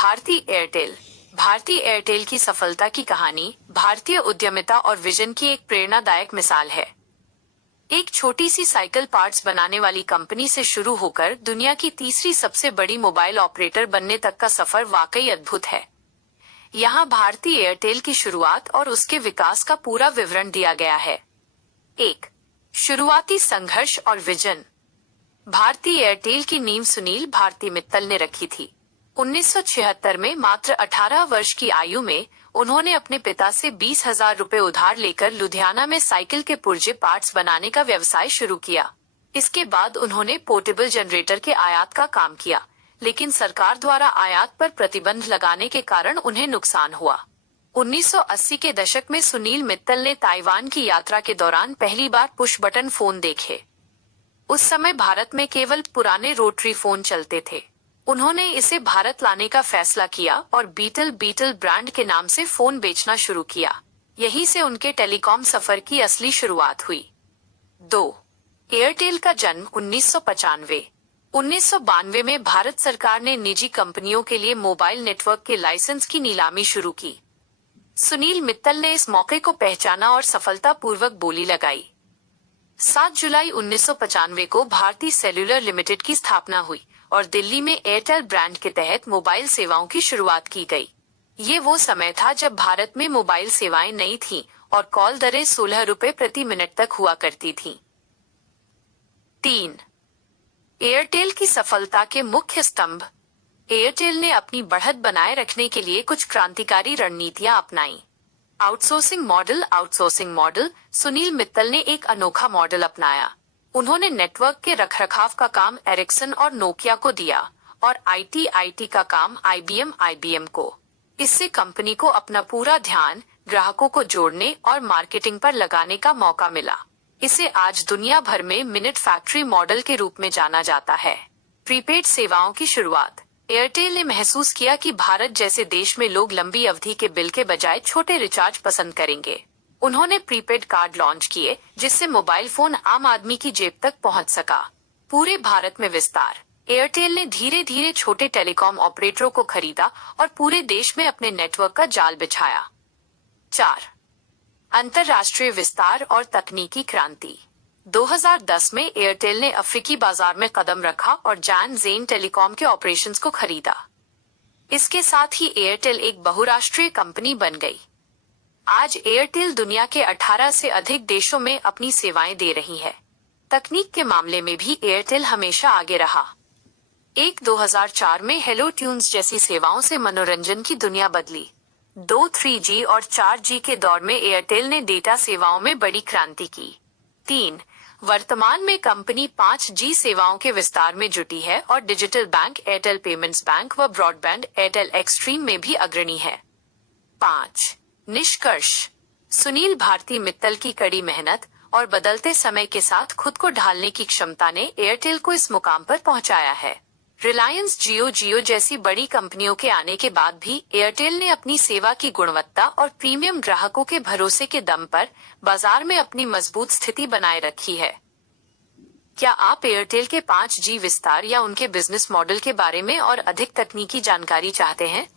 Bharti Airtel. Bharti Airtel की सफलता की कहानी भारतीय उद्यमिता और विजन की एक प्रेरणादायक मिसाल है। एक छोटी सी साइकिल पार्ट्स बनाने वाली कंपनी से शुरू होकर दुनिया की तीसरी सबसे बड़ी मोबाइल ऑपरेटर बनने तक का सफर वाकई अद्भुत है। यहाँ भारती एयरटेल की शुरुआत और उसके विकास का पूरा विवरण दिया गया है। 1. शुरुआती संघर्ष और विजन। भारती एयरटेल की नींव सुनील भारती मित्तल ने रखी थी। 1976 में मात्र 18 वर्ष की आयु में उन्होंने अपने पिता से 20,000 रुपए उधार लेकर लुधियाना में साइकिल के पुर्जे पार्ट्स बनाने का व्यवसाय शुरू किया। इसके बाद उन्होंने पोर्टेबल जनरेटर के आयात का काम किया, लेकिन सरकार द्वारा आयात पर प्रतिबंध लगाने के कारण उन्हें नुकसान हुआ। 1980 के दशक में सुनील मित्तल ने ताइवान की यात्रा के दौरान पहली बार पुश बटन फोन देखे। उस समय भारत में केवल पुराने रोटरी फोन चलते थे। उन्होंने इसे भारत लाने का फैसला किया और बीटल ब्रांड के नाम से फोन बेचना शुरू किया। यहीं से उनके टेलीकॉम सफर की असली शुरुआत हुई। 2. एयरटेल का जन्म 1995। 1992 में भारत सरकार ने निजी कंपनियों के लिए मोबाइल नेटवर्क के लाइसेंस की नीलामी शुरू की। सुनील मित्तल ने इस मौके को पहचाना और सफलतापूर्वक बोली लगाई। 7 जुलाई 1995 को भारती सेल्युलर लिमिटेड की स्थापना हुई और दिल्ली में एयरटेल ब्रांड के तहत मोबाइल सेवाओं की शुरुआत की गई। ये वो समय था जब भारत में मोबाइल सेवाएं नई थीं और कॉल दरें 16 रुपए प्रति मिनट तक हुआ करती थीं। 3. एयरटेल की सफलता के मुख्य स्तंभ। एयरटेल ने अपनी बढ़त बनाए रखने के लिए कुछ क्रांतिकारी रणनीतियां अपनाई। Outsourcing model. सुनील मित्तल ने एक अनोखा मॉडल अपनाया। उन्होंने नेटवर्क के रखरखाव का काम एरिक्सन और नोकिया को दिया और आईटी का काम आईबीएम को। इससे कंपनी को अपना पूरा ध्यान ग्राहकों को जोड़ने और मार्केटिंग पर लगाने का मौका मिला। इसे आज दुनिया भर में मिनट फैक्ट्री मॉडल के रूप में जाना जाता है। प्रीपेड सेवाओं की शुरुआत। एयरटेल ने महसूस किया कि भारत जैसे देश में लोग लंबी अवधि के बिल के बजाय छोटे रिचार्ज पसंद करेंगे। उन्होंने प्रीपेड कार्ड लॉन्च किए, जिससे मोबाइल फोन आम आदमी की जेब तक पहुंच सका। पूरे भारत में विस्तार। एयरटेल ने धीरे धीरे छोटे टेलीकॉम ऑपरेटरों को खरीदा और पूरे देश में अपने नेटवर्क का जाल बिछाया। 4. अंतर्राष्ट्रीय विस्तार और तकनीकी क्रांति। 2010 में एयरटेल ने अफ्रीकी बाजार में कदम रखा और जैन ज़ेन टेलीकॉम के ऑपरेशंस को खरीदा। इसके साथ ही एयरटेल एक बहुराष्ट्रीय कंपनी बन गई। आज एयरटेल दुनिया के 18 से अधिक देशों में अपनी सेवाएं दे रही है। तकनीक के मामले में भी एयरटेल हमेशा आगे रहा। 2004 में हेलो ट्यून्स जैसी सेवाओं से मनोरंजन की दुनिया बदली। 3G और 4G के दौर में एयरटेल ने डेटा सेवाओं में बड़ी क्रांति की। 3. वर्तमान में कंपनी 5G सेवाओं के विस्तार में जुटी है और digital bank Airtel payments bank व ब्रॉडबैंड एयरटेल एक्सट्रीम में भी अग्रणी है। 5. निष्कर्ष। सुनील भारती मित्तल की कड़ी मेहनत और बदलते समय के साथ खुद को ढालने की क्षमता ने एयरटेल को इस मुकाम पर पहुंचाया है। रिलायंस जियो जैसी बड़ी कंपनियों के आने के बाद भी एयरटेल ने अपनी सेवा की गुणवत्ता और प्रीमियम ग्राहकों के भरोसे के दम पर बाजार में अपनी मजबूत स्थिति बनाए रखी है। क्या आप एयरटेल के 5G विस्तार या उनके बिजनेस मॉडल के बारे में और अधिक तकनीकी जानकारी चाहते हैं?